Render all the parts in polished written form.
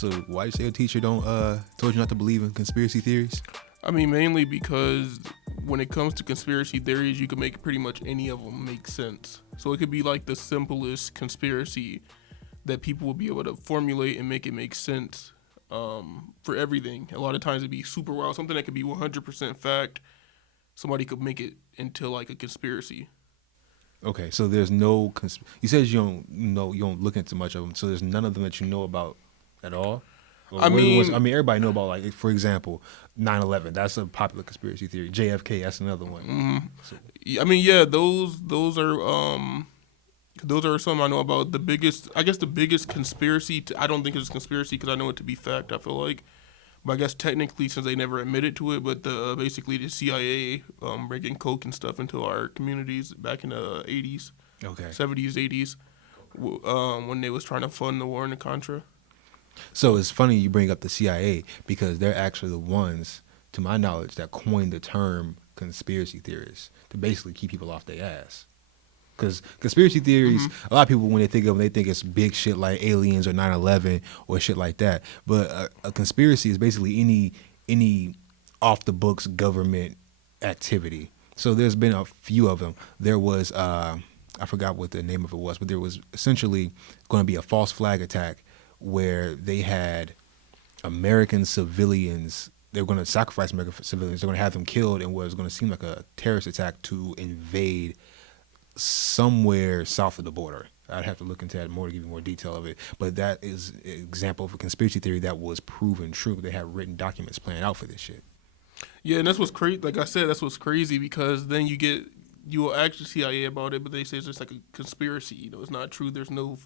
So why you say your teacher don't told you not to believe in conspiracy theories? I mean, mainly because when it comes to conspiracy theories, you can make pretty much any of them make sense. So it could be like the simplest conspiracy that people will be able to formulate and make it make sense for everything. A lot of times it'd be super wild. Something that could be 100% fact, somebody could make it into like a conspiracy. Okay, so there's no. You said you don't know, you don't look into much of them. So there's none of them that you know about at all. Or I mean, everybody know about, like, for example, 9/11. That's a popular conspiracy theory. JFK, that's another one. So, I mean, yeah, those are some I know about. The biggest conspiracy. I don't think it's a conspiracy because I know it to be fact. I feel like, but I guess technically, since they never admitted to it, but basically the CIA bringing coke and stuff into our communities back in the 80s, okay. 70s, 80s, when they was trying to fund the war in the Contra. So it's funny you bring up the CIA because they're actually the ones, to my knowledge, that coined the term conspiracy theorists to basically keep people off their ass. Because conspiracy theories, a lot of people, when they think of them, they think it's big shit like aliens or 9/11 or shit like that. But a conspiracy is basically any off the books government activity. So there's been a few of them. There was I forgot what the name of it was, but there was essentially going to be a false flag attack where they had American civilians. They were going to sacrifice American civilians. They're going to have them killed in what was going to seem like a terrorist attack to invade somewhere south of the border. I'd have to look into that more to give you more detail of it. But that is an example of a conspiracy theory that was proven true. They have written documents planned out for this shit. Yeah, and that's what's crazy. Like I said, that's what's crazy because then you will ask the CIA about it, but they say it's just like a conspiracy. You know, it's not true. There's no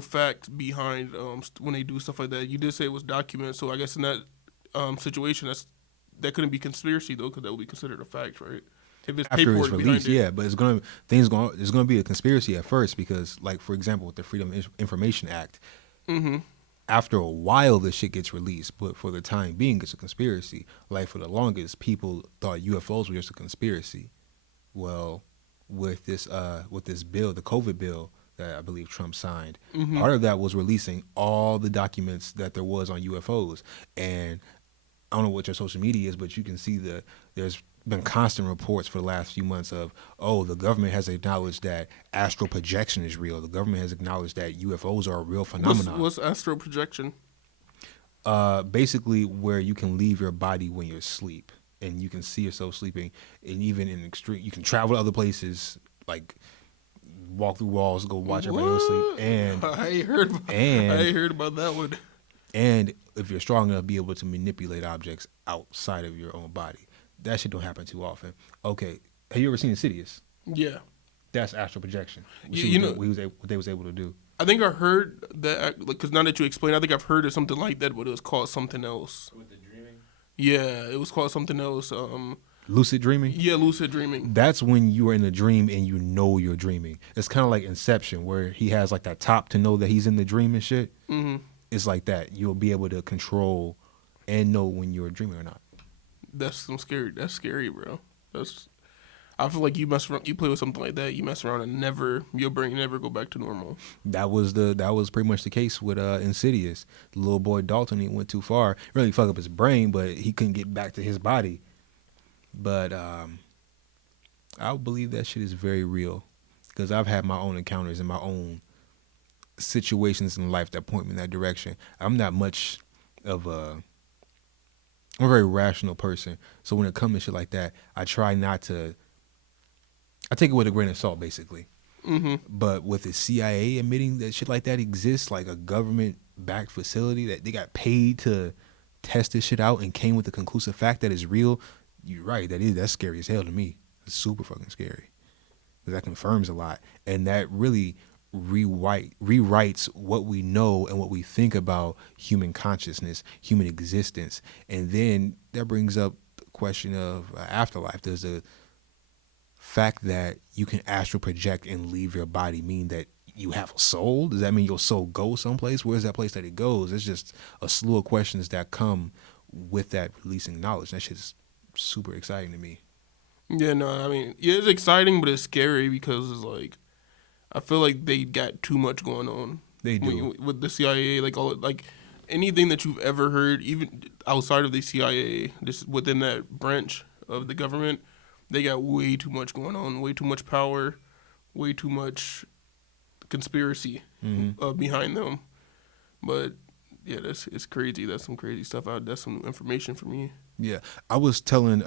fact behind when they do stuff like that. You did say it was documented, so I guess in that situation, that couldn't be conspiracy though, because that would be considered a fact, right? If it's After paperwork it's released, behind it. yeah, but it's gonna be a conspiracy at first because, like, for example, with the Freedom of Information Act, after a while the shit gets released, but for the time being, it's a conspiracy. Like, for the longest, people thought UFOs were just a conspiracy. Well, with this bill, the COVID bill that I believe Trump signed, part of that was releasing all the documents that there was on UFOs. And I don't know what your social media is, but you can see there's been constant reports for the last few months of, the government has acknowledged that astral projection is real. The government has acknowledged that UFOs are a real phenomenon. What's astral projection? Basically where you can leave your body when you're asleep and you can see yourself sleeping, and even in extreme, you can travel to other places, like walk through walls, go watch everybody else sleep. And I heard about that one. And if you're strong enough, be able to manipulate objects outside of your own body. That shit don't happen too often. Okay, have you ever seen Insidious? Yeah. That's astral projection. What they was able to do. I think I heard that, because now that you explain, I think I've heard of something like that, but it was called something else. With the dreaming? Yeah, it was called something else. Lucid dreaming? Yeah, lucid dreaming. That's when you are in a dream and you know you're dreaming. It's kind of like Inception, where he has like that top to know that he's in the dream and shit. Mm-hmm. It's like that. You'll be able to control and know when you're dreaming or not. That's scary, bro. I feel like you play with something like that, you mess around and your brain never go back to normal. That was pretty much the case with Insidious. The little boy Dalton, he went too far. Really fucked up his brain, but he couldn't get back to his body. But I believe that shit is very real because I've had my own encounters and my own situations in life that point me in that direction. I'm not much of I'm a very rational person. So when it comes to shit like that, I try not to. I take it with a grain of salt, basically. Mm-hmm. But with the CIA admitting that shit like that exists, like a government-backed facility that they got paid to test this shit out and came with the conclusive fact that it's real, you're right. That's scary as hell to me. It's super fucking scary. Because that confirms a lot. And that really rewrites what we know and what we think about human consciousness, human existence. And then that brings up the question of afterlife. Does the fact that you can astral project and leave your body mean that you have a soul? Does that mean your soul goes someplace? Where's that place that it goes? It's just a slew of questions that come with that releasing knowledge. That shit's super exciting to me. Yeah, no, I mean, yeah, it's exciting, but it's scary because it's like, I feel like they got too much going on. They do. With the CIA, like all like anything that you've ever heard, even outside of the CIA, just within that branch of the government, they got way too much going on, way too much power, way too much conspiracy behind them. But yeah, it's crazy. That's some crazy stuff out. That's some information for me. Yeah, I was telling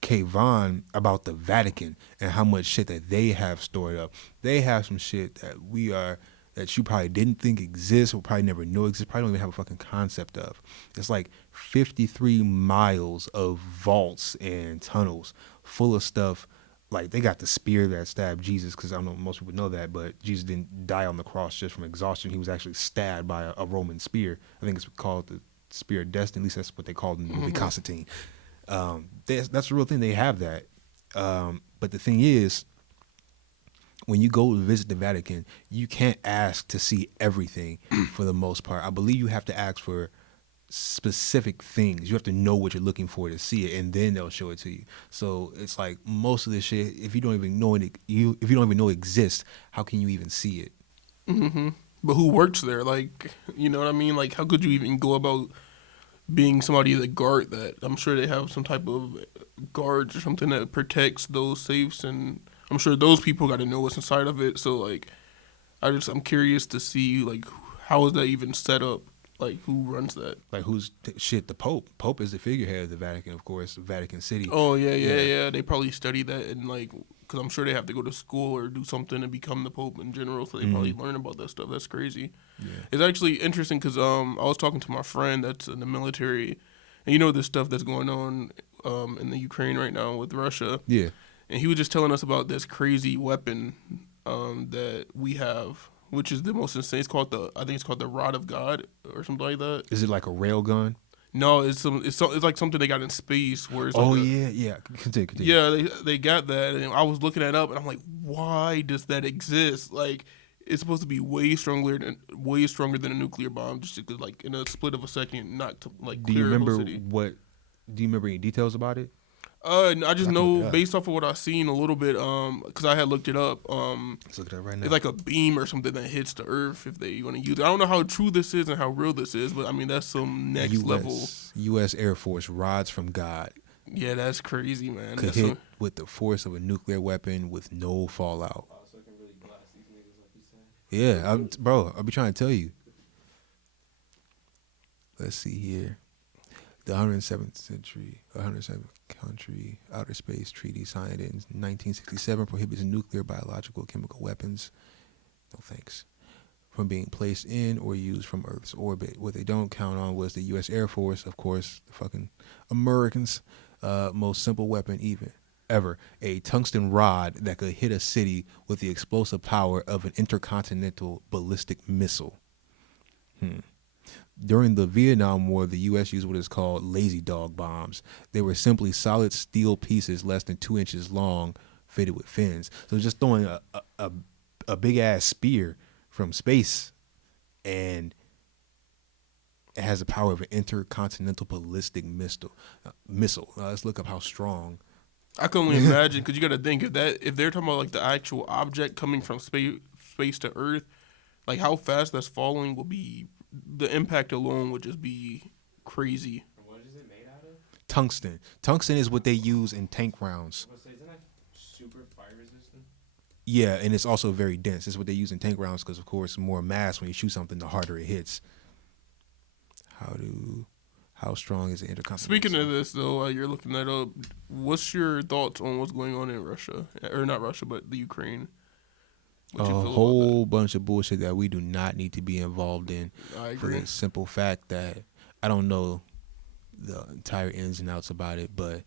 Kayvon about the Vatican and how much shit that they have stored up. They have some shit that you probably didn't think exists or probably never knew exists. Probably don't even have a fucking concept of. It's like 53 miles of vaults and tunnels full of stuff. Like they got the spear that stabbed Jesus, because I don't know most people know that, but Jesus didn't die on the cross just from exhaustion. He was actually stabbed by a Roman spear. I think it's called the Spear of Destiny. At least that's what they called in the movie Constantine. That's a real thing. They have that. But the thing is, when you go to visit the Vatican, you can't ask to see everything for the most part. I believe you have to ask for specific things. You have to know what you're looking for to see it, and then they'll show it to you. So it's like most of this shit, if you don't even know it, if you don't even know it exists, how can you even see it? But who works there? Like, you know what I mean? Like, how could you even go about being somebody that guard that? I'm sure they have some type of guards or something that protects those safes, and I'm sure those people got to know what's inside of it. So like, I'm curious to see like how is that even set up? Like, who runs that? Like, the Pope? Pope is the figurehead of the Vatican, of course, Vatican City. Oh yeah. They probably study that, and like, because I'm sure they have to go to school or do something to become the Pope in general. So they probably learn about that stuff. That's crazy. Yeah. It's actually interesting because I was talking to my friend that's in the military, and you know this stuff that's going on in the Ukraine right now with Russia. Yeah. And he was just telling us about this crazy weapon that we have, which is the most insane. I think it's called the Rod of God or something like that. Is it like a rail gun? No, it's like something they got in space where it's yeah. Continue. Yeah, they got that, and I was looking that up, and I'm like, why does that exist? Like, it's supposed to be way stronger than a nuclear bomb, just because, like, in a split of a second, not to like clear a whole city. Do you remember any details about it? I just know based off of what I've seen a little bit, because I had looked it up. Let's look it up right now. It's like a beam or something that hits the earth if they want to use it. I don't know how true this is and how real this is, but I mean that's some next level. U.S. Air Force rods from God. Yeah, that's crazy, man. Could hit with the force of a nuclear weapon with no fallout. Oh, so it can really blast these niggas, like you said. Yeah, I'll be trying to tell you. Let's see here. The 107th country outer space treaty signed in 1967 prohibits nuclear, biological, chemical weapons. No thanks. From being placed in or used from Earth's orbit. What they don't count on was the U.S. Air Force, of course, the fucking Americans' most simple weapon ever. A tungsten rod that could hit a city with the explosive power of an intercontinental ballistic missile. During the Vietnam War, the U.S. used what is called lazy dog bombs. They were simply solid steel pieces less than 2 inches long, fitted with fins. So just throwing a big ass spear from space, and it has the power of an intercontinental ballistic missile. Let's look up how strong. I can only imagine, because you got to think if they're talking about like the actual object coming from space to Earth, like how fast that's falling will be. The impact alone would just be crazy. What is it made out of? Tungsten. Tungsten is what they use in tank rounds. Isn't that super fire resistant? Yeah, and it's also very dense. It's what they use in tank rounds because, of course, more mass when you shoot something, the harder it hits. How strong is the intercontinental? Speaking of this, though, you're looking that up. What's your thoughts on what's going on in Russia, or not Russia, but the Ukraine? A whole bunch of bullshit that we do not need to be involved in. I agree. For the simple fact that I don't know the entire ins and outs about it, but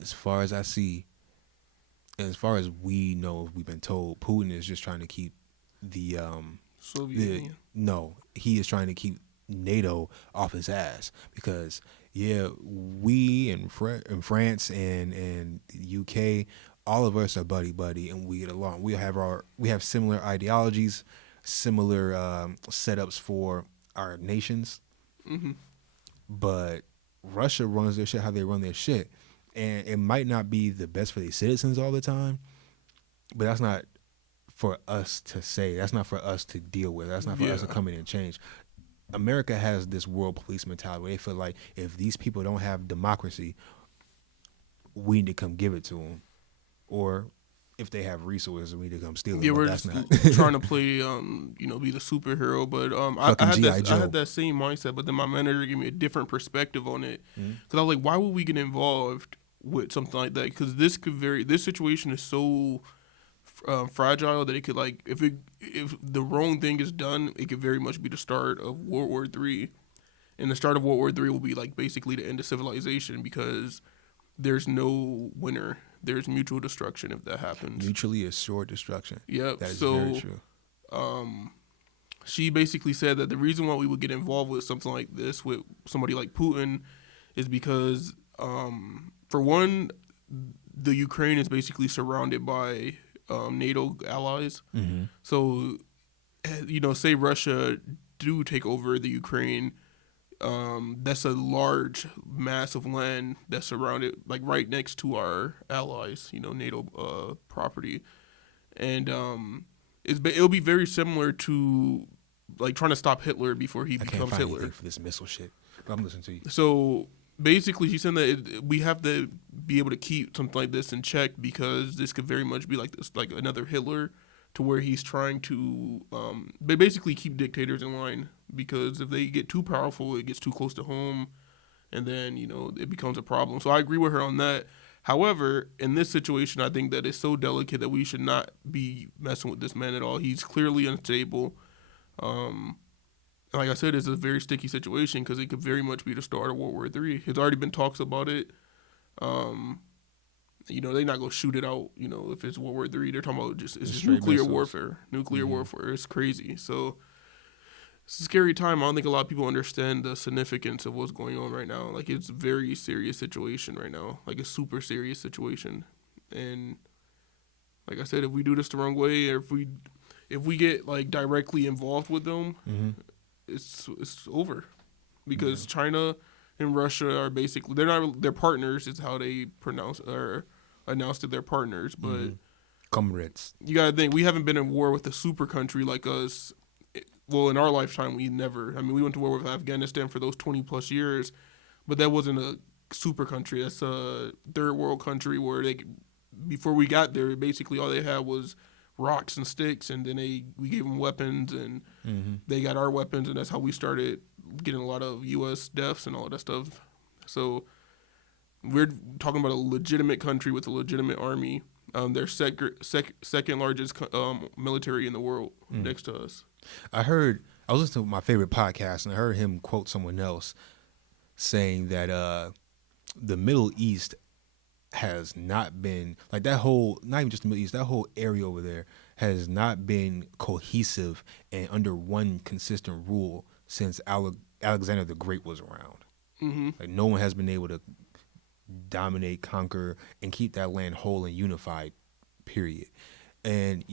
as far as I see, as far as we know, we've been told, Putin is just trying to keep the Soviet Union. No, he is trying to keep NATO off his ass because we in France and UK. All of us are buddy, and we get along. We have similar ideologies, similar setups for our nations. Mm-hmm. But Russia runs their shit how they run their shit, and it might not be the best for their citizens all the time. But that's not for us to say. That's not for us to deal with. That's not for us to come in and change. America has this world police mentality where they feel like if these people don't have democracy, we need to come give it to them, or if they have resources, we need to come steal them. Yeah, but we're that's just not trying to play, be the superhero. But I had G.I. that, I Joe. had that same mindset, but then my manager gave me a different perspective on it. Mm-hmm. Because I was like, why would we get involved with something like that? Because this situation is so fragile that it could, like, if the wrong thing is done, it could very much be the start of World War III. And the start of World War III will be like basically the end of civilization, because there's no winner. There's mutual destruction if that happens. Mutually assured destruction. Yep. That is so, very true. She basically said that the reason why we would get involved with something like this with somebody like Putin is because, for one, the Ukraine is basically surrounded by NATO allies. Mm-hmm. So, say Russia do take over the Ukraine, that's a large mass of land that's surrounded, like right next to our allies, NATO property. And it'll be very similar to like trying to stop Hitler before he I can't becomes find Hitler. anything for this missile shit. But I'm listening to you. So basically, she said that we have to be able to keep something like this in check, because this could very much be like this, like another Hitler, to where he's trying to basically keep dictators in line. Because if they get too powerful, it gets too close to home, and then it becomes a problem. So I agree with her on that. However, in this situation, I think that it's so delicate that we should not be messing with this man at all. He's clearly unstable. Like I said, it's a very sticky situation, because it could very much be the start of World War III. There's already been talks about it. They're not gonna shoot it out. If it's World War III, they're talking about it's just nuclear warfare. Nuclear warfare. It's crazy. So it's a scary time. I don't think a lot of people understand the significance of what's going on right now. Like, it's a very serious situation right now. Like, a super serious situation. And like I said, if we do this the wrong way, or if we get like directly involved with them, it's over. Because China and Russia are basically, they're partners is how they announced that they're partners. But comrades. You gotta think, we haven't been in war with a super country like us. Well, in our lifetime, we never. I mean, we went to war with Afghanistan for those 20 plus years, but that wasn't a super country. That's a third world country where before we got there, basically all they had was rocks and sticks, and then we gave them weapons, and they got our weapons, and that's how we started getting a lot of U.S. deaths and all of that stuff. So we're talking about a legitimate country with a legitimate army. They're second largest military in the world next to us. I was listening to my favorite podcast, and I heard him quote someone else saying that the Middle East has not been, like, that whole, not even just the Middle East, that whole area over there has not been cohesive and under one consistent rule since Alexander the Great was around. Mm-hmm. Like, no one has been able to dominate, conquer, and keep that land whole and unified, period. And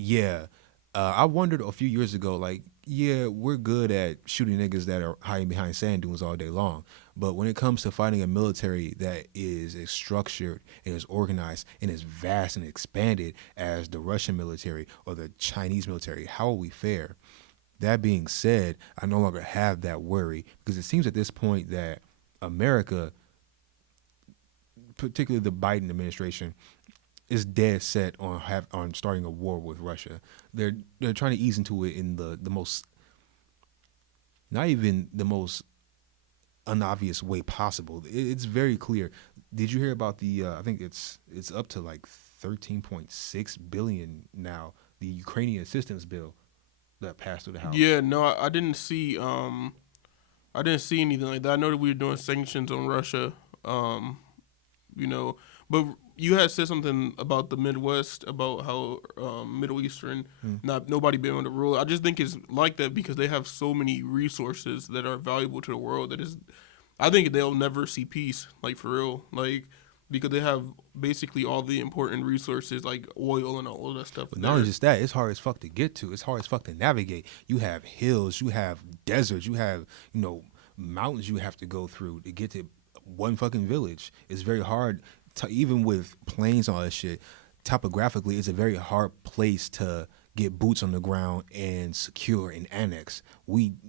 I wondered a few years ago, like, we're good at shooting niggas that are hiding behind sand dunes all day long. But when it comes to fighting a military that is as structured and as organized and as vast and expanded as the Russian military or the Chinese military, how will we fare? That being said, I no longer have that worry, because it seems at this point that America, particularly the Biden administration, is dead set on starting a war with Russia. They're trying to ease into it in the most, not even the most unobvious way possible. It's very clear. Did you hear about the? I think it's up to like 13.6 billion now. The Ukrainian assistance bill that passed through the House. Yeah, no, I didn't see. I didn't see anything like that. I know that we were doing sanctions on Russia. But you had said something about the Midwest, about how Middle Eastern, nobody being able to rule. I just think it's like that because they have so many resources that are valuable to the world. I think they'll never see peace, like, for real. Like, because they have basically all the important resources, like oil and all of that stuff. But not only just that, it's hard as fuck to get to. It's hard as fuck to navigate. You have hills, you have deserts, you have, mountains you have to go through to get to one fucking village. It's very hard. Even with planes and all that shit, topographically, it's a very hard place to get boots on the ground and secure and annex.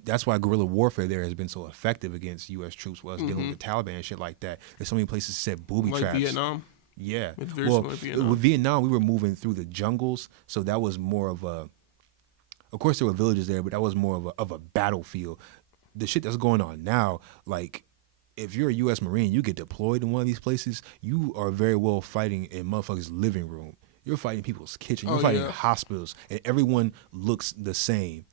That's why guerrilla warfare there has been so effective against U.S. troops. Was dealing with the Taliban and shit like that. There's so many places set booby Like traps. Vietnam. Yeah. It's very Well, similar to Vietnam. with Vietnam, we were moving through the jungles, so that was more of a. Of course, there were villages there, but that was more of a battlefield. The shit that's going on now, like, if you're a U.S. Marine, you get deployed in one of these places, you are very well fighting in motherfuckers' living room. You're fighting people's kitchen. You're fighting in hospitals, and everyone looks the same.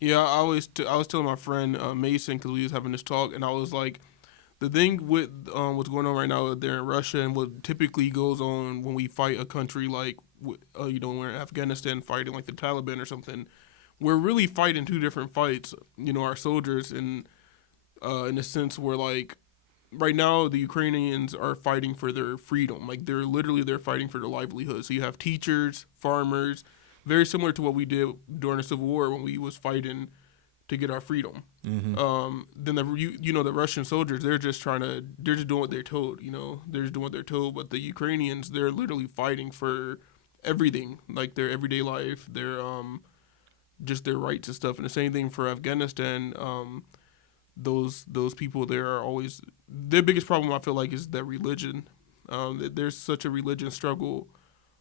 Yeah, I was telling my friend Mason, because we was having this talk, and I was like, the thing with what's going on right now there in Russia and what typically goes on when we fight a country like we're in Afghanistan fighting like the Taliban or something, we're really fighting two different fights. Our soldiers in a sense where like right now the Ukrainians are fighting for their freedom. Like they're fighting for their livelihood. So you have teachers, farmers, very similar to what we did during the Civil War when we was fighting to get our freedom. Mm-hmm. Then the Russian soldiers, they're just doing what they're told. They're just doing what they're told. But the Ukrainians, they're literally fighting for everything, like their everyday life, their just their rights and stuff. And the same thing for Afghanistan. Those people there are always their biggest problem. I feel like is their religion. There's such a religious struggle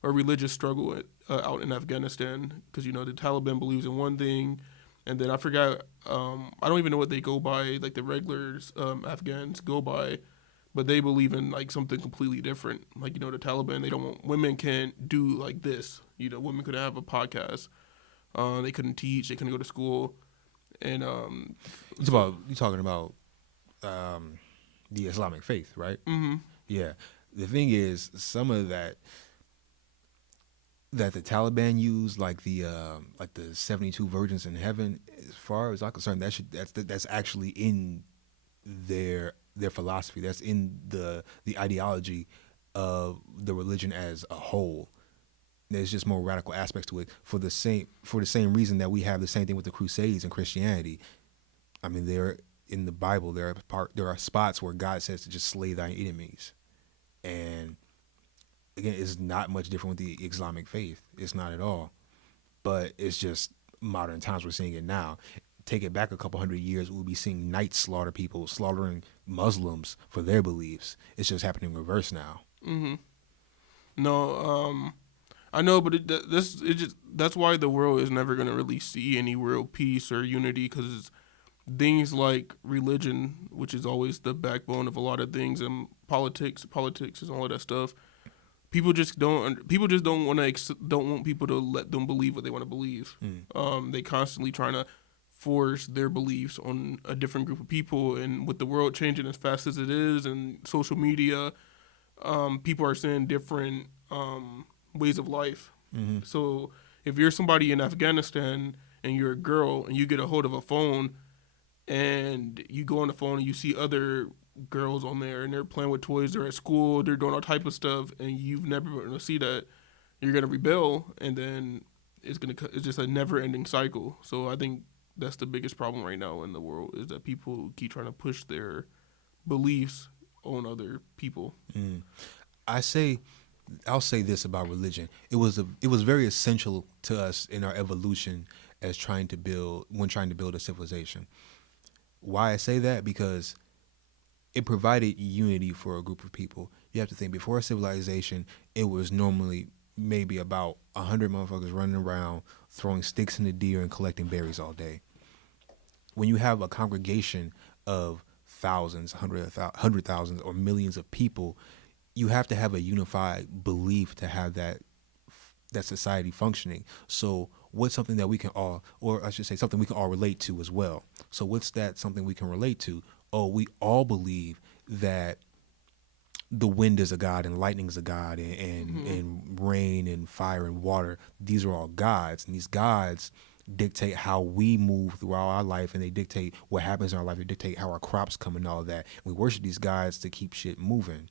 out in Afghanistan because the Taliban believes in one thing, and then I forgot. I don't even know what they go by. Like the regulars Afghans go by, but they believe in like something completely different. Like the Taliban, they don't want women can't do like this. Women couldn't have a podcast. They couldn't teach. They couldn't go to school. And you're talking about the Islamic faith, right? Mm-hmm. Yeah. The thing is, some of that the Taliban use, like the 72 virgins in heaven, as far as I'm concerned, that's actually in their philosophy. That's in the ideology of the religion as a whole. There's just more radical aspects to it for the same reason that we have the same thing with the Crusades and Christianity. I mean, there in the Bible there are spots where God says to just slay thy enemies, and again, it's not much different with the Islamic faith. It's not at all, but it's just modern times we're seeing it now. Take it back a couple hundred years, we'll be seeing knights slaughter people, slaughtering Muslims for their beliefs. It's just happening in reverse now. Mm-hmm. No, I know, but that's why the world is never going to really see any real peace or unity, because things like religion, which is always the backbone of a lot of things, and politics and all of that stuff. People just don't want people to let them believe what they want to believe. They constantly trying to force their beliefs on a different group of people, and with the world changing as fast as it is, and social media, people are seeing different ways of life. Mm-hmm. So if you're somebody in Afghanistan and you're a girl and you get a hold of a phone and you go on the phone and you see other girls on there and they're playing with toys, they're at school, they're doing all type of stuff, and you've never been able to see that, you're gonna rebel, and then it's just a never-ending cycle. So I think that's the biggest problem right now in the world, is that people keep trying to push their beliefs on other people. I'll say this about religion: it was very essential to us in our evolution as trying to build a civilization. Why I say that? Because it provided unity for a group of people. You have to think, before civilization, it was normally maybe about 100 motherfuckers running around throwing sticks in the deer and collecting berries all day. When you have a congregation of thousands, hundred thousands, or millions of people, you have to have a unified belief to have that society functioning. So what's something that we can all, or I should say something we can all relate to as well? So what's that something we can relate to? Oh, we all believe that the wind is a god and lightning is a god, and rain and fire and water, these are all gods, and these gods dictate how we move throughout our life, and they dictate what happens in our life. They dictate how our crops come and all of that. We worship these gods to keep shit moving.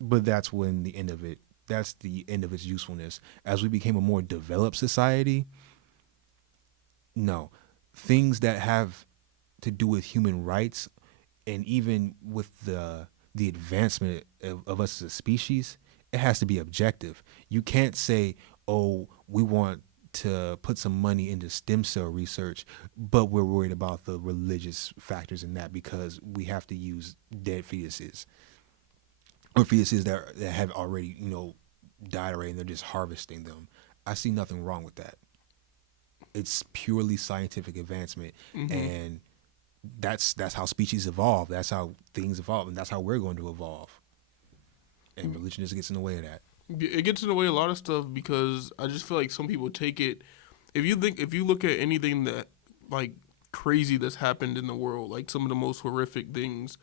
But that's the end of its usefulness. As we became a more developed society, no, things that have to do with human rights, and even with the advancement of us as a species, it has to be objective. You can't say, oh, we want to put some money into stem cell research, but we're worried about the religious factors in that because we have to use dead fetuses or fetuses that have already, died already, and they're just harvesting them. I see nothing wrong with that. It's purely scientific advancement, and that's how species evolve. That's how things evolve, and that's how we're going to evolve. And religion just gets in the way of that. It gets in the way of a lot of stuff because I just feel like some people take it. If you look at anything that like crazy that's happened in the world, like some of the most horrific things,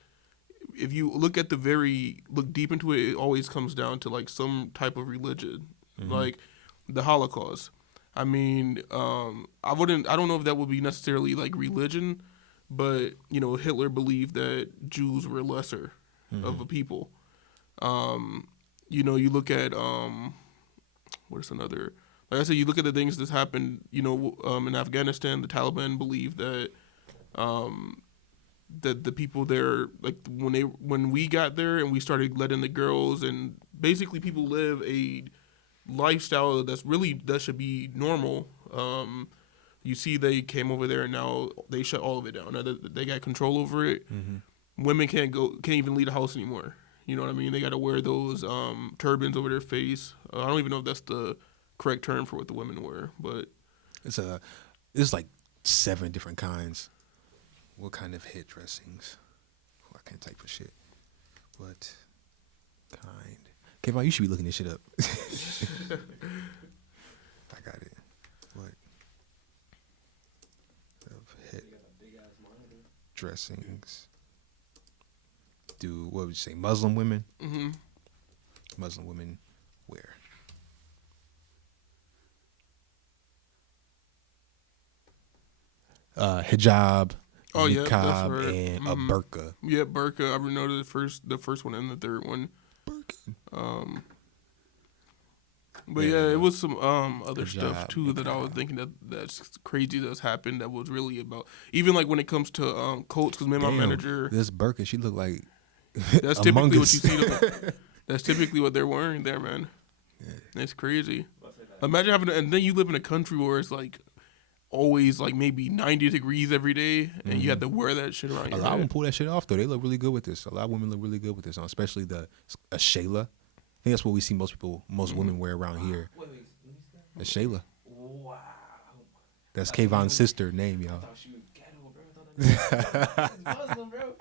if you look deep into it, it always comes down to like some type of religion, like the Holocaust. I mean, I don't know if that would be necessarily like religion, but Hitler believed that Jews were lesser of a people. You look at what is another? Like I said, you look at the things that's happened. In Afghanistan, the Taliban believe that that the people there, like when we got there and we started letting the girls and basically people live a lifestyle that should be normal. You see, they came over there and now they shut all of it down. Now they got control over it. Women can't even leave the house anymore. You know what I mean? They got to wear those turbans over their face. I don't even know if that's the correct term for what the women wear, but it's like 7 different kinds. What kind of head dressings? Oh, I can't type for shit. What kind? Kevin, you should be looking this shit up. I got it. What of head dressings? What would you say? Muslim women? Mm-hmm. Muslim women wear. Hijab, niqab, and a burqa. Yeah, burqa. I remember the first one and the third one. Burqa. But yeah, it was some other stuff too that I was thinking that's crazy that's happened that was really about even like when it comes to coats because my manager this burqa she looked like that's typically what you see them. That's typically what they're wearing there, man. Yeah. It's crazy. Imagine and then you live in a country where it's like always like maybe 90 degrees every day, and you have to wear that shit around your head. A lot of them pull that shit off though. They look really good with this. A lot of women look really good with this, especially a Shayla. I think that's what we see most women wear around here. A Shayla. Wow. That's Kayvon's sister name, y'all. I thought she was ghetto, bro. Muslim, bro.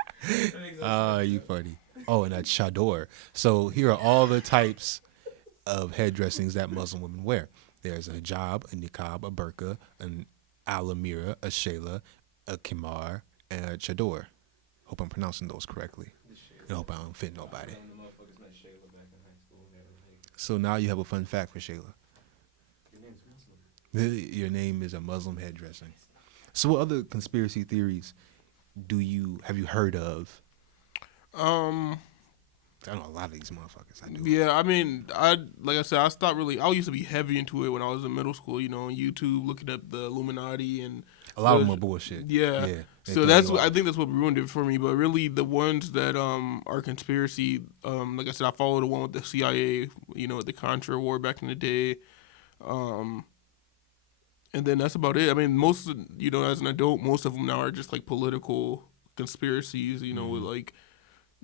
You funny. Oh, and a chador. So here are all the types of head dressings that Muslim women wear. There's a hijab, a niqab, a burqa, an alamira, a shayla, a khimar, and a chador. Hope I'm pronouncing those correctly. I hope I don't offend nobody. So now you have a fun fact for Shayla. Your name is a Muslim head dressing. So what other conspiracy theories have you heard of? I know a lot of these motherfuckers. I do. Yeah, I mean, like I said, I stopped really. I used to be heavy into it when I was in middle school. On YouTube, looking at the Illuminati and a lot of them are bullshit. Yeah. So I think that's what ruined it for me. But really, the ones that are conspiracy, like I said, I follow the one with the CIA. The Contra War back in the day. And then that's about it. I mean, most as an adult, most of them now are just like political conspiracies. With like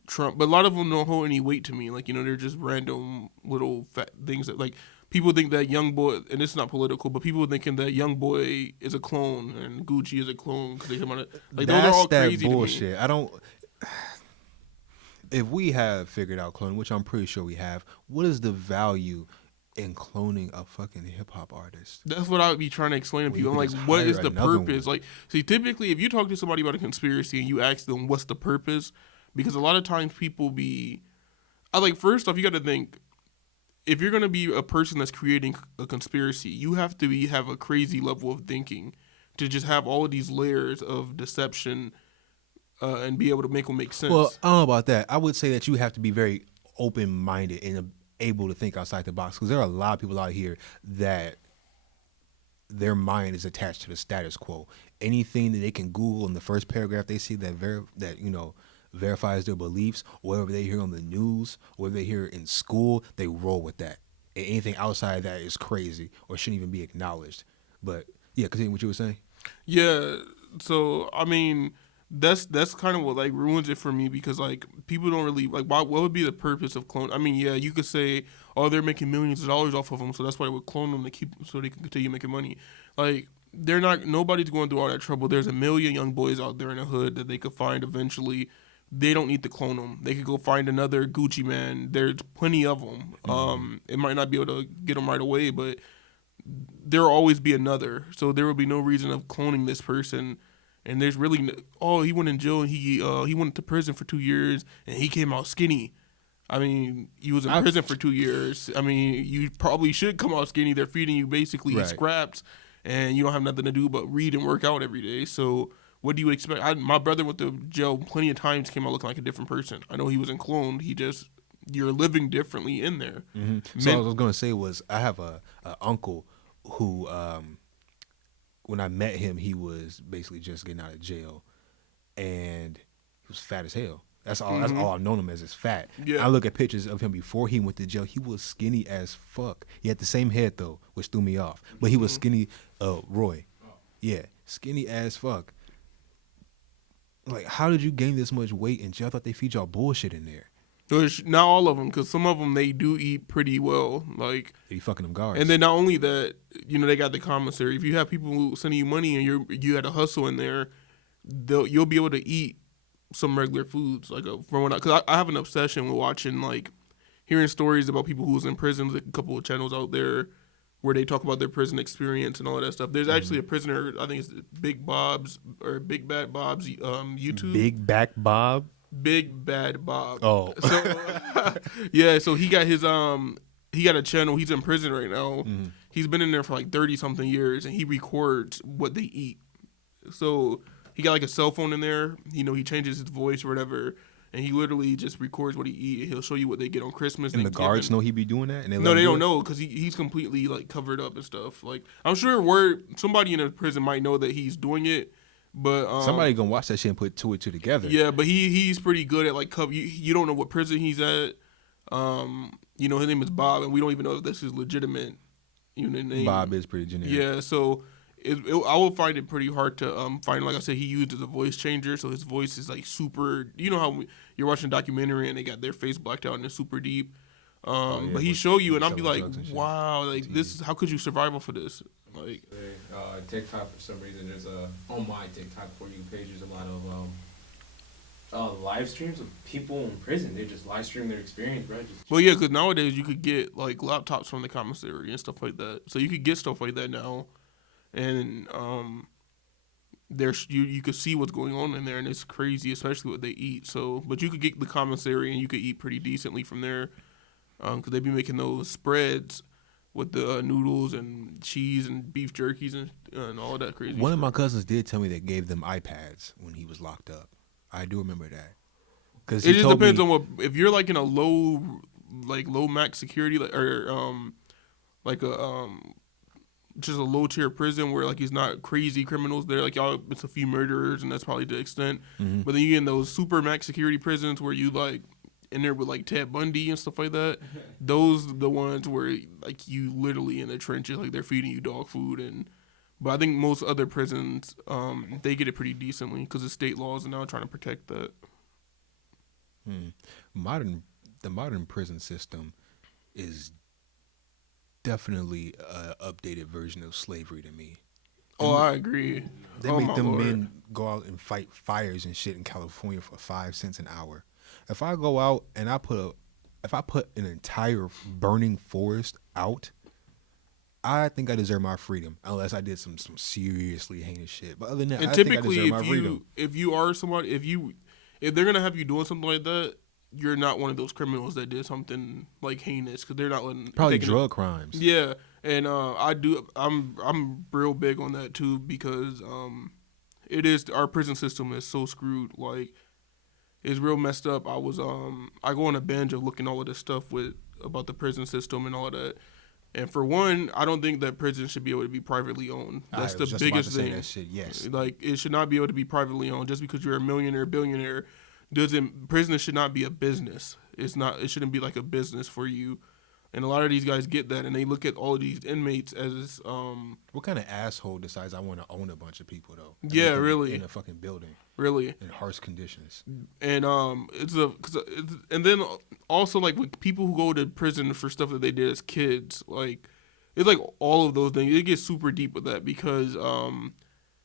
Trump, but a lot of them don't hold any weight to me. Like they're just random little things that like people think that Young Boy, and it's not political, but people thinking that Young Boy is a clone and Gucci is a clone because they come on it. Like those are all crazy bullshit. to me. I don't. If we have figured out cloning, which I'm pretty sure we have, what is the value in cloning a fucking hip hop artist? That's what I would be trying to explain to people. I'm like, what is the purpose? Like, see, typically, if you talk to somebody about a conspiracy and you ask them what's the purpose, because a lot of times people first off, you got to think, if you're going to be a person that's creating a conspiracy, you have to have a crazy level of thinking to just have all of these layers of deception and be able to make them make sense. Well, I don't know about that. I would say that you have to be very open-minded and able to think outside the box, because there are a lot of people out here that their mind is attached to the status quo. Anything that they can Google in the first paragraph they see that verifies their beliefs, or whatever they hear on the news, or whatever they hear in school, they roll with that. And anything outside of that is crazy or shouldn't even be acknowledged. But yeah, continue what you were saying. Yeah. So I mean, that's kind of what like ruins it for me because like people don't really like what would be the purpose of clone? I mean, yeah, you could say, oh, they're making millions of dollars off of them, so that's why they would clone them to keep so they can continue making money. Like they're not. Nobody's going through all that trouble. There's a million young boys out there in the hood that they could find eventually. They don't need to clone them. They could go find another Gucci man. There's plenty of them. It might not be able to get them right away, but there'll always be another. So there will be no reason of cloning this person. And there's really he went in jail and he went to prison for 2 years and he came out skinny. I mean, he was in prison for 2 years. I mean, you probably should come out skinny. They're feeding you basically scraps, and you don't have nothing to do but read and work out every day. So what do you expect? My brother went to jail plenty of times, came out looking like a different person. I know he wasn't cloned. You're living differently in there. Mm-hmm. So what I was going to say was I have a uncle who, when I met him, he was basically just getting out of jail, and he was fat as hell. That's all. That's all I've known him as is fat. Yeah. I look at pictures of him before he went to jail. He was skinny as fuck. He had the same head though, which threw me off. But he was skinny. Roy, yeah, skinny as fuck. Like, how did you gain this much weight in jail? I thought they feed y'all bullshit in there. There's not all of them, because some of them they do eat pretty well. Like They be fucking them guards. And then not only that, they got the commissary. If you have people who sending you money and you had a hustle in there, you'll be able to eat some regular foods. Like because I have an obsession with watching, like, hearing stories about people who was in prisons. Like a couple of channels out there where they talk about their prison experience and all of that stuff. There's actually a prisoner, I think it's Big Bad Bob's YouTube. Big Back Bob. Big Bad Bob. Oh. So yeah, so he got his he got a channel. He's in prison right now. Mm-hmm. He's been in there for like 30 something years, and he records what they eat. So he got like a cell phone in there. He changes his voice or whatever, and he literally just records what he eat. He'll show you what they get on Christmas. And the guards know he be doing that. And no, they don't know because he's completely like covered up and stuff. Like I'm sure somebody in a prison might know that he's doing it. But somebody gonna watch that shit and put two and two together. Yeah, but he's pretty good at like cover. You don't know what prison he's at. His name is Bob, and we don't even know if this is legitimate. Name. Bob is pretty generic. Yeah, so I will find it pretty hard to find. Like I said, he used as a voice changer, so his voice is like super. You know how you're watching a documentary and they got their face blacked out and it's super deep. But he show you, and I'll be like, wow, like this is how could you survive off of this? Like TikTok for some reason there's on my TikTok for you page there's a lot of live streams of people in prison. They just live stream their experience, bro. Well, yeah, because nowadays you could get like laptops from the commissary and stuff like that. So you could get stuff like that now, and there's you could see what's going on in there, and it's crazy, especially what they eat. So, but you could get the commissary and you could eat pretty decently from there, because they be making those spreads with the noodles and cheese and beef jerkies and all that crazy One stuff. of my cousins did tell me they gave them iPads when he was locked up. I do remember that. Cause it just depends on what, if you're like in a low max security, just a low tier prison where like it's not crazy criminals there, like y'all, it's a few murderers and that's probably the extent. Mm-hmm. But then you get in those super max security prisons where you like in there with like Ted Bundy and stuff like that. Those are the ones where like you literally in the trenches, like they're feeding you dog food. But I think most other prisons, they get it pretty decently because the state laws are now trying to protect that. The modern prison system is definitely an updated version of slavery to me. Oh, I agree. They make them men go out and fight fires and shit in California for 5 cents an hour. If I go out and if I put an entire burning forest out, I think I deserve my freedom, unless I did some seriously heinous shit. But other than that, and I typically, think I deserve my freedom. if you are somebody, if they're gonna have you doing something like that, you're not one of those criminals that did something like heinous, because they're not letting Probably drug crimes. Yeah, and I'm real big on that too, because it is, our prison system is so screwed. Like, it's real messed up. I go on a binge of looking all of this stuff about the prison system and all of that. And for one, I don't think that prison should be able to be privately owned. That's the biggest thing. That shit, yes. Like, it should not be able to be privately owned. Just because you're a millionaire, billionaire, prison should not be a business. It's not. It shouldn't be like a business for you. And a lot of these guys get that, and they look at all of these inmates as What kind of asshole decides I want to own a bunch of people though? And Yeah, make them really. in a fucking building really. in harsh conditions. And and then also like with people who go to prison for stuff that they did as kids, like it's like all of those things. It gets super deep with that because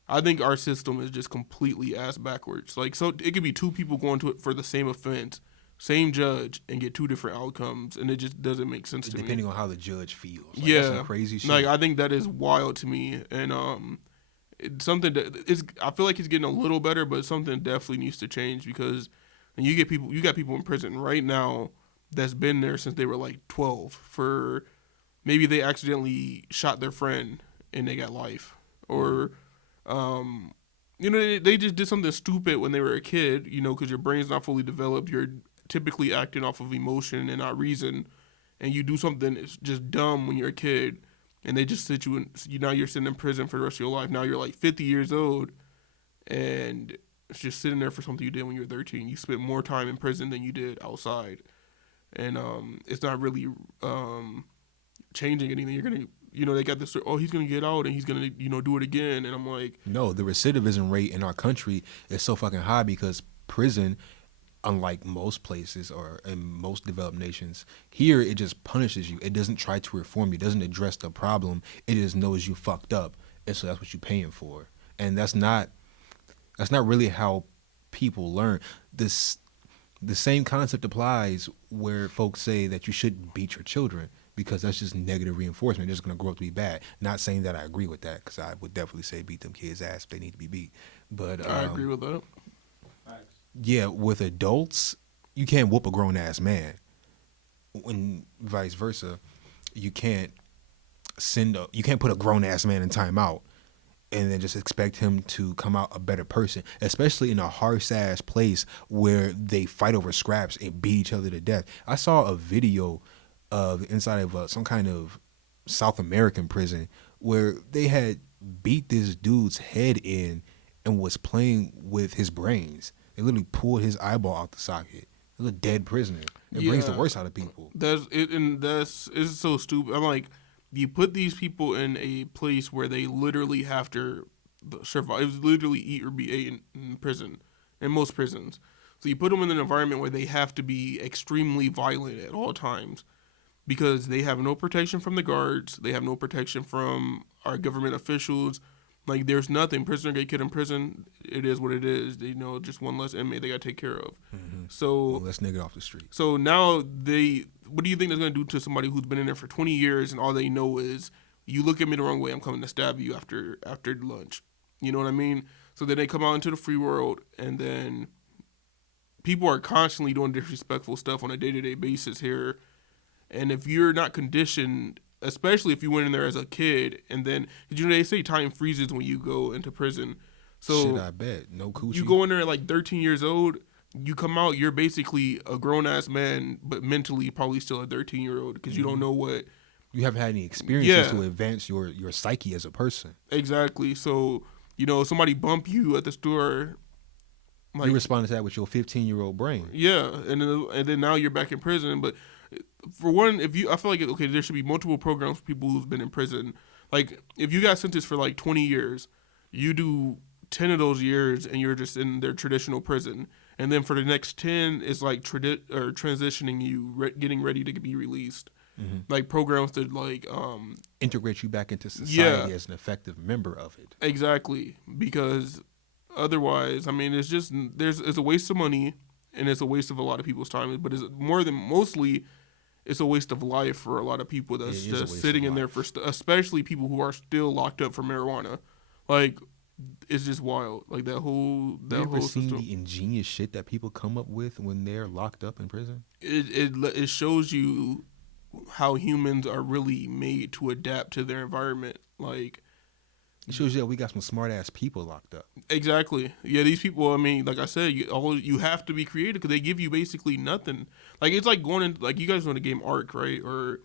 I think our system is just completely ass backwards. Like, so it could be two people going to it for the same offense, same judge, and get two different outcomes, and it just doesn't make sense to me. Depending on how the judge feels. Like, Yeah, that's some crazy shit. like I think that is wild to me, and it's something that is. I feel like it's getting a little better, but something definitely needs to change because and you got people in prison right now that's been there since they were like 12 for maybe they accidentally shot their friend and they got life, or they just did something stupid when they were a kid, because your brain's not fully developed. You're typically acting off of emotion and not reason, and you do something that's just dumb when you're a kid, and they just sit you in. Now you're sitting in prison for the rest of your life. Now you're like 50 years old, and it's just sitting there for something you did when you were 13. You spent more time in prison than you did outside, and it's not really changing anything. You're gonna. They got this, he's going to get out and he's going to, do it again. And I'm like... No, the recidivism rate in our country is so fucking high because prison, unlike most places or in most developed nations, here it just punishes you. It doesn't try to reform you. It doesn't address the problem. It just knows you fucked up. And so that's what you're paying for. And that's not really how people learn. The same concept applies where folks say that you shouldn't beat your children, because that's just negative reinforcement. They're just going to grow up to be bad. Not saying that I agree with that, because I would definitely say beat them kids' ass if they need to be beat. But I agree with that. Yeah, with adults, you can't whoop a grown-ass man. When vice versa, you can't put a grown-ass man in timeout and then just expect him to come out a better person, especially in a harsh-ass place where they fight over scraps and beat each other to death. I saw a video of inside of some kind of South American prison where they had beat this dude's head in and was playing with his brains. They literally pulled his eyeball out the socket. It was a dead prisoner. It brings the worst out of people. It's so stupid. I'm like, you put these people in a place where they literally have to survive, literally eat or be ate in prison, in most prisons. So you put them in an environment where they have to be extremely violent at all times, because they have no protection from the guards. They have no protection from our government officials. Like, there's nothing. Prisoner get killed in prison. It is what it is. Just one less inmate they got to take care of. Mm-hmm. So less nigga off the street. So now what do you think that's going to do to somebody who's been in there for 20 years and all they know is, you look at me the wrong way, I'm coming to stab you after lunch. You know what I mean? So then they come out into the free world, and then people are constantly doing disrespectful stuff on a day-to-day basis here. And if you're not conditioned, especially if you went in there as a kid, and then they say time freezes when you go into prison. So shit, I bet. No coochie. You go in there at like 13 years old, you come out, you're basically a grown ass man, but mentally probably still a 13-year-old because you don't know what. You haven't had any experiences to advance your psyche as a person. Exactly. So somebody bump you at the store. Like, you responded to that with your 15-year-old brain. Yeah, and then now you're back in prison, but. For one, I feel like there should be multiple programs for people who've been in prison. Like, if you got sentenced for like 20 years, you do 10 of those years and you're just in their traditional prison, and then for the next 10 is like transitioning you, getting ready to be released. Mm-hmm. Like programs that like integrate you back into society as an effective member of it. Exactly, because otherwise, I mean, it's a waste of money and it's a waste of a lot of people's time. But it's mostly. It's a waste of life for a lot of people that's just sitting in there especially people who are still locked up for marijuana. Like, it's just wild. Like, that whole seen the ingenious shit that people come up with when they're locked up in prison? It shows you how humans are really made to adapt to their environment. Like, it shows you that we got some smart ass people locked up. Exactly. Yeah, these people. I mean, like I said, you have to be creative because they give you basically nothing. Like, it's like going in. Like, you guys know the game Ark, right? Or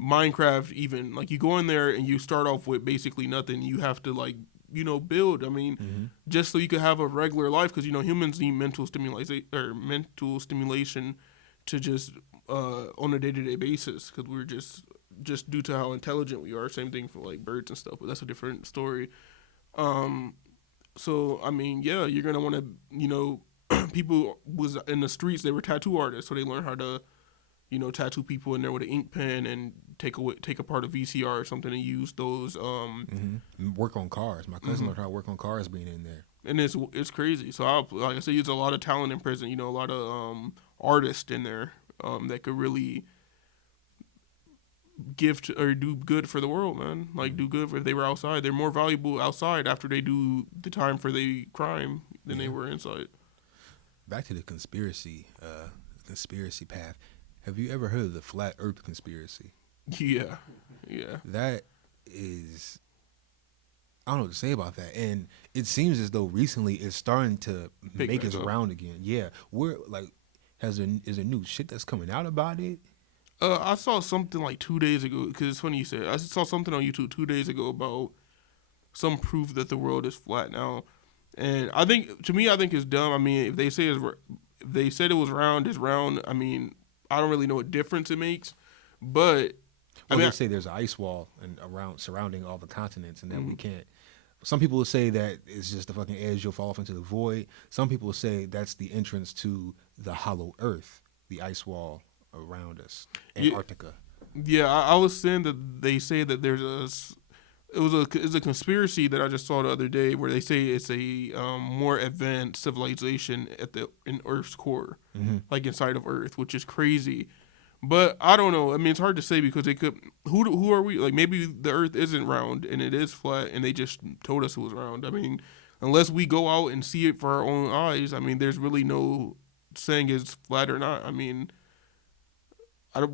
Minecraft, even. Like, you go in there and you start off with basically nothing. You have to build. I mean, just so you can have a regular life, because humans need mental stimulation to just on a day-to-day basis because we're just due to how intelligent we are. Same thing for like birds and stuff, but that's a different story. So I mean, yeah, you're gonna want to, you know, people was in the streets. They were tattoo artists, so they learned how to, you know, tattoo people in there with an ink pen and take apart a VCR or something and use those. Work on cars. My cousin learned how to work on cars being in there. And it's crazy. So like I said, there's a lot of talent in prison. You know, a lot of artists in there that could really give to, or do good for the world, man. Like do good if they were outside. They're more valuable outside after they do the time for the crime than they were inside. Back to the conspiracy path. Have you ever heard of the flat Earth conspiracy? Yeah. That is, I don't know what to say about that. And it seems as though recently it's starting to make its round again. Yeah, we're like, is there new shit that's coming out about it? I saw something like 2 days ago, because it's funny you said. I saw something on YouTube 2 days ago about some proof that the world is flat now, and I think it's dumb. I mean, if they said it was round, it's round. I mean, I don't really know what difference it makes, but they say there's an ice wall surrounding all the continents, and that we can't. Some people will say that it's just the fucking edge, you'll fall off into the void. Some people will say that's the entrance to the hollow Earth, the ice wall around us, Antarctica. Yeah, I was saying that they say that it's a conspiracy that I just saw the other day where they say it's a more advanced civilization in Earth's core, like inside of Earth, which is crazy. But I don't know. I mean, it's hard to say because they could. Who are we? Like maybe the Earth isn't round and it is flat, and they just told us it was round. I mean, unless we go out and see it for our own eyes, I mean, there's really no saying it's flat or not. I mean,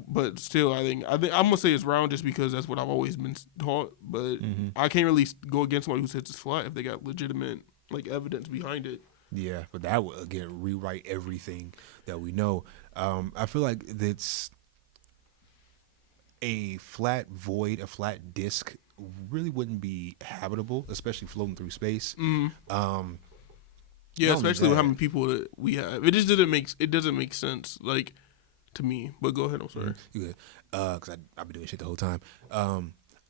but still, I think I'm gonna say it's round just because that's what I've always been taught. But I can't really go against somebody who says it's flat if they got legitimate like evidence behind it. Yeah, but that would again rewrite everything that we know. I feel like it's a flat void, a flat disc really wouldn't be habitable, especially floating through space. Yeah, especially with how many people that we have. It just doesn't make sense, like, to me. But go ahead, I'm sorry. You good? Because I've been doing shit the whole time.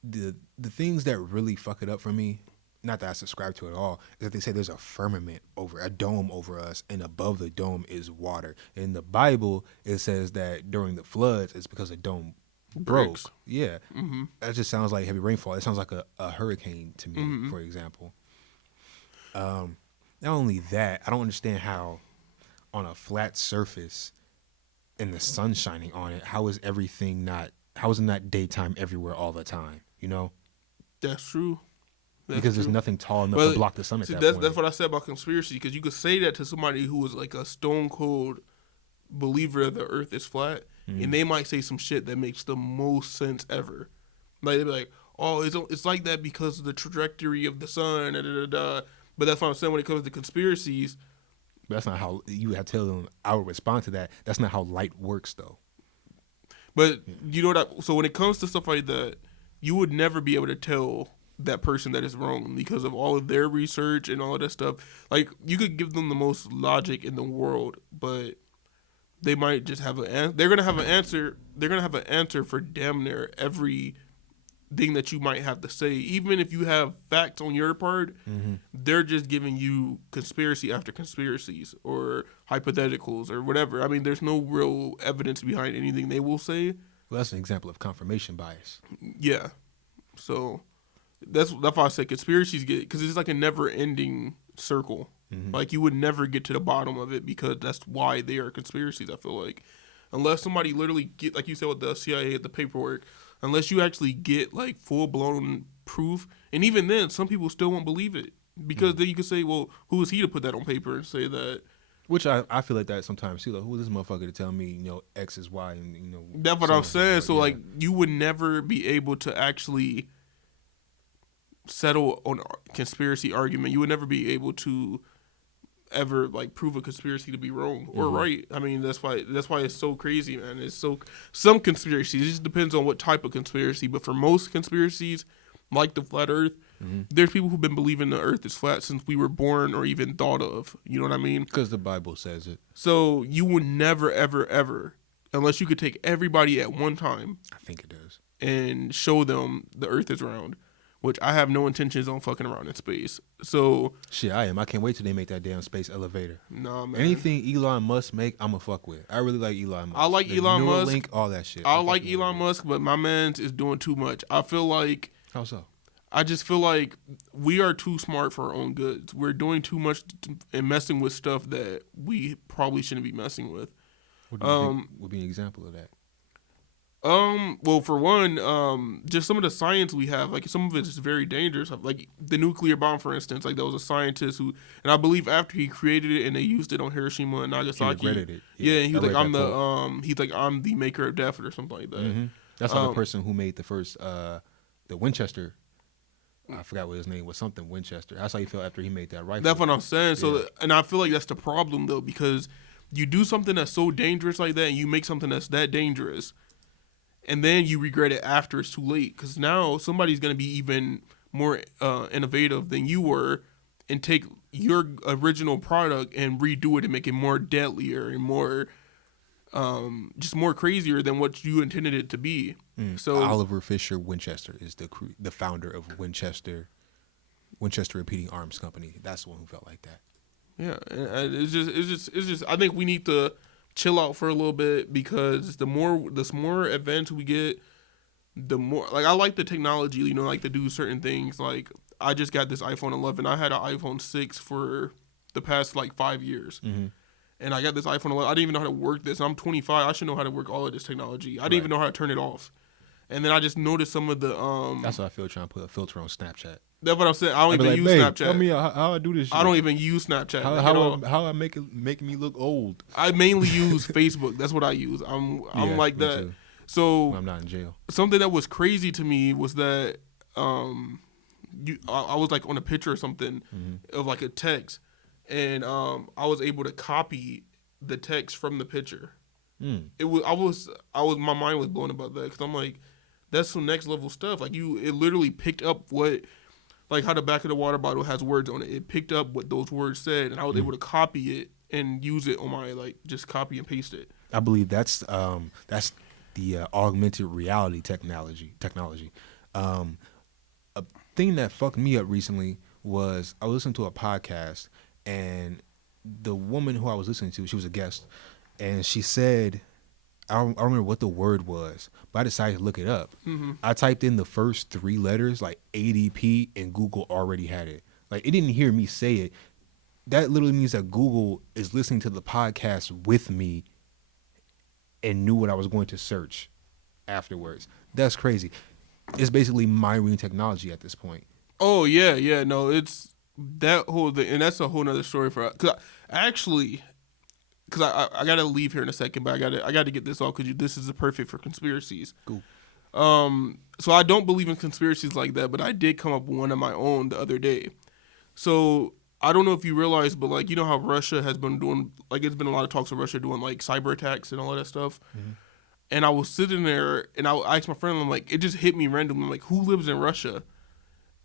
The things that really fuck it up for me, not that I subscribe to it at all, is that they say there's a firmament a dome over us, and above the dome is water. In the Bible, it says that during the floods, it's because the dome broke. Breaks. Yeah. That just sounds like heavy rainfall. It sounds like a hurricane to me, for example. Not only that, I don't understand how on a flat surface and the sun shining on it, how is it not daytime everywhere all the time, you know? That's true. Because there's nothing tall enough to block the sun at that point. That's what I said about conspiracy, because you could say that to somebody who was like a stone cold believer that the earth is flat, and they might say some shit that makes the most sense ever. Like, they'd be like, oh, it's like that because of the trajectory of the sun, But that's what I'm saying when it comes to conspiracies. But that's not how you have to tell them I would respond to that. That's not how light works, though. But you know that. So when it comes to stuff like that, you would never be able to tell that person that is wrong because of all of their research and all of that stuff. Like, you could give them the most logic in the world, but they might just have they're gonna have an answer. They're gonna have an answer for damn near every thing that you might have to say. Even if you have facts on your part, they're just giving you conspiracy after conspiracies or hypotheticals or whatever. I mean, there's no real evidence behind anything they will say. Well, that's an example of confirmation bias. Yeah. So that's why I say conspiracies because it's like a never-ending circle. Like, you would never get to the bottom of it because that's why they are conspiracies, I feel like. Unless somebody literally get, like you said with the CIA, the paperwork, unless you actually get, like, full-blown proof, and even then, some people still won't believe it. Because then you could say, well, who is he to put that on paper and say that? Which I feel like that sometimes too. Like, who is this motherfucker to tell me, you know, X is Y, and, you know. That's what I'm saying. So, like, you would never be able to actually settle on a conspiracy argument. You would never be able to ever like prove a conspiracy to be wrong or right. I mean, that's why it's so crazy, man. It's some conspiracies, it just depends on what type of conspiracy, but for most conspiracies like the flat earth, there's people who've been believing the earth is flat since we were born or even thought of, you know what I mean? Because the Bible says it. So you would never ever ever unless you could take everybody at one time I think it does. and show them the Earth is round, which I have no intentions on fucking around in space. So, Shit, I am. I can't wait till they make that damn space elevator. nah, man. Anything Elon Musk make, I'ma fuck with. I really like Elon Musk. I like The Elon Musk. Neuralink, all that shit. I I'm like fucking Elon with it. Musk, but my man's is doing too much. I How so? just feel like we are too smart for our own goods. We're doing too much and messing with stuff that we probably shouldn't be messing with. What do you think would be an example of that? Well, for one, just some of the science we have, like some of it is very dangerous. Like the nuclear bomb, for instance, like there was a scientist who, and I believe after he created it and they used it on Hiroshima and He Nagasaki, regretted it. yeah, and he was I like, read I'm that the, quote. he's like, I'm the maker of death or something like that. Mhm. That's like the um, person who made the first, the Winchester. I forgot what his name was. Something Winchester. That's how you feel after he made that rifle. That's what I'm saying. So, Yeah. and I feel like that's the problem though, because you do something that's so dangerous like that, and you make something that's that dangerous, and then you regret it after it's too late. Because now somebody's gonna be even more innovative than you were, and take your original product and redo it and make it more deadlier and more, just more crazier than what you intended it to be. So Oliver Fisher Winchester is the founder of Winchester Repeating Arms Company. That's the one who felt like that. yeah, and it's just. I think we need to chill out for a little bit, because the more advanced we get, the more, like, I like the technology, you know, like to do certain things. Like I just got this iPhone 11. I had an iPhone 6 for the past like 5 years. Mm-hmm. And I got this iPhone 11. I didn't even know how to work this. I'm 25. I should know how to work all of this technology. I didn't even know how to turn it off. And then I just noticed some of the That's how I feel trying to put a filter on Snapchat. That's what I'm saying. I don't I'd be even like, use "Babe, Snapchat. Tell me how I do this shit. I don't even use Snapchat. How like, at all. how I making me look old. I mainly use Facebook. That's what I use. I'm Yeah, like me that. too. So When I'm not in jail. something that was crazy to me was that I was like on a picture or something Mm-hmm. of like a text, and I was able to copy the text from the picture. Mm. It was my mind was blown about that, because I'm like, that's some next level stuff. Like it literally picked up what, like how the back of the water bottle has words on it. It picked up what those words said, and I was able to copy it and use it on my, like, just copy and paste it. I believe that's the augmented reality technology. A thing that fucked me up recently was I was listening to a podcast, and the woman who I was listening to, she was a guest, and she said, I don't remember what the word was, but I decided to look it up. Mm-hmm. I typed in the first 3 letters, like ADP, and Google already had it. Like, it didn't hear me say it. That literally means that Google is listening to the podcast with me and knew what I was going to search afterwards. That's crazy. It's basically mind reading technology at this point. Oh yeah, no, it's that whole thing, and that's a whole nother story for. Because I gotta leave here in a second, but I gotta get this off, because this is perfect for conspiracies. Cool. So I don't believe in conspiracies like that, but I did come up with one of my own the other day. So I don't know if you realize, but like, you know how Russia has been doing, like, it's been a lot of talks of Russia doing like cyber attacks and all of that stuff. Mm-hmm. And I was sitting there, and I asked my friend, I'm like, it just hit me randomly. I'm like, who lives in Russia?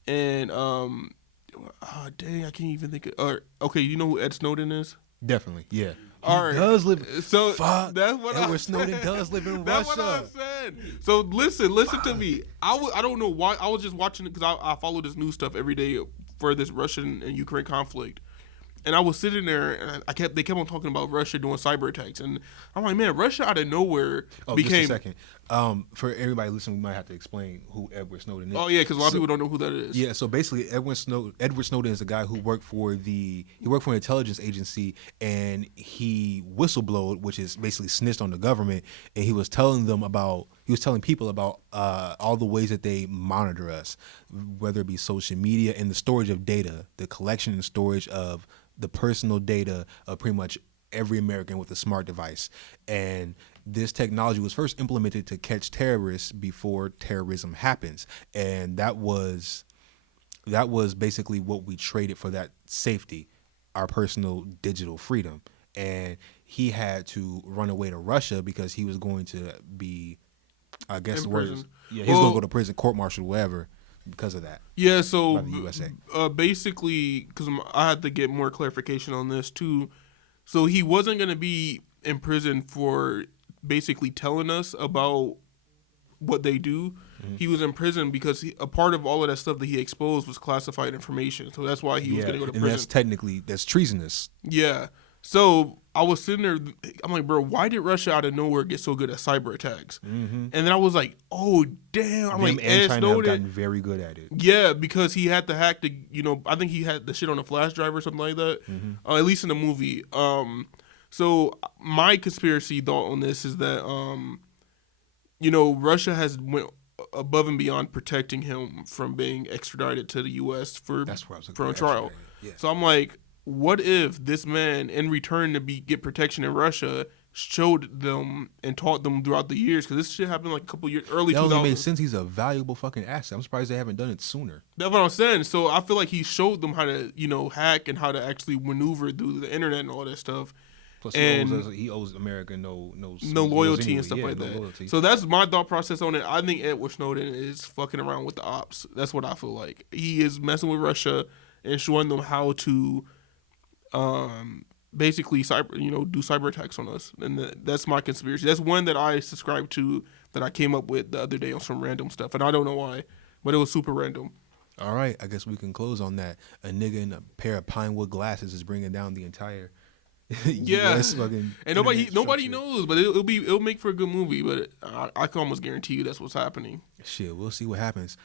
And dang, I can't even think of. Okay, you know who Ed Snowden is? Definitely, yeah. All right. Does live. So Fuck. that's what Edward I Snowden said. does live in That's Russia. what I said. So listen to me. I don't know why. I was just watching it because I follow this news stuff every day for this Russian and Ukraine conflict. And I was sitting there, and they kept on talking about Russia doing cyber attacks, and I'm like, man, Russia out of nowhere became. Just a second. For everybody listening, we might have to explain who Edward Snowden is. Oh yeah, because a lot of people don't know who that is. Yeah, so basically, Edward Snowden is a guy who worked for an intelligence agency, and he whistleblowed, which is basically snitched on the government, and he was telling people about all the ways that they monitor us, whether it be social media and the storage of data, the collection and storage of the personal data of pretty much every American with a smart device. And this technology was first implemented to catch terrorists before terrorism happens. And that was basically what we traded for that safety, our personal digital freedom. And he had to run away to Russia because he was going to be, I guess In the word is, prison. yeah, he was going to go to prison, court-martial, whatever, because of that. Yeah, so By the USA. Basically, because I had to get more clarification on this too. So he wasn't going to be in prison for basically telling us about what they do. He was in prison because a part of all of that stuff that he exposed was classified information. So that's why he was going to go to and prison. that's treasonous. Yeah. So I was sitting there. I'm like, bro, why did Russia out of nowhere get so good at cyber attacks? Mm-hmm. And then I was like, oh damn. I'm like, and Ed China have Snowden. gotten very good at it. Yeah, because he had to hack the, I think he had the shit on a flash drive or something like that. Mm-hmm. At least in the movie. So my conspiracy thought on this is that, Russia has went above and beyond protecting him from being extradited to the U.S. for That's where I was looking for a for trial. extradited. Yeah. So I'm like, what if this man, in return to get protection in Russia, showed them and taught them throughout the years? Because this shit happened like a couple years early. That 2000s. only makes sense. He's a valuable fucking asset. I'm surprised they haven't done it sooner. That's what I'm saying. So I feel like he showed them how to, hack and how to actually maneuver through the internet and all that stuff. Plus, And he owes America no loyalty anyway. and stuff Yeah, like no that. loyalty. So that's my thought process on it. I think Edward Snowden is fucking around with the ops. That's what I feel like. He is messing with Russia and showing them how to, basically do cyber attacks on us. And that's my conspiracy. That's one that I subscribe to that I came up with the other day on some random stuff, and I don't know why, but it was super random. All right, I guess we can close on that. A nigga in a pair of pine wood glasses is bringing down the entire. Yeah, US fucking and nobody structure. knows, but it'll make for a good movie. But I can almost guarantee you that's what's happening. Shit, we'll see what happens.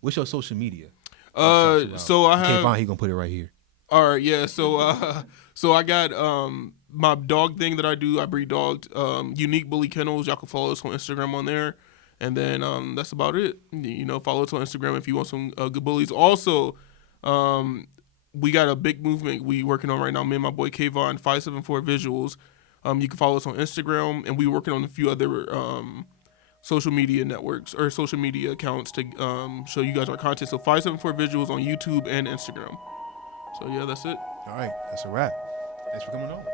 What's your social media? So I have. Can't find. He gonna put it right here. All right, yeah. So I got my dog thing that I do. I breed dogs. Unique Bully Kennels. Y'all can follow us on Instagram on there, and then that's about it. Follow us on Instagram if you want some good bullies. Also, we got a big movement we working on right now. Me and my boy Kayvon, 574 Visuals. You can follow us on Instagram, and we working on a few other social media networks or social media accounts to show you guys our content. So 574 Visuals on YouTube and Instagram. So yeah, that's it. All right, that's a wrap. Thanks for coming on.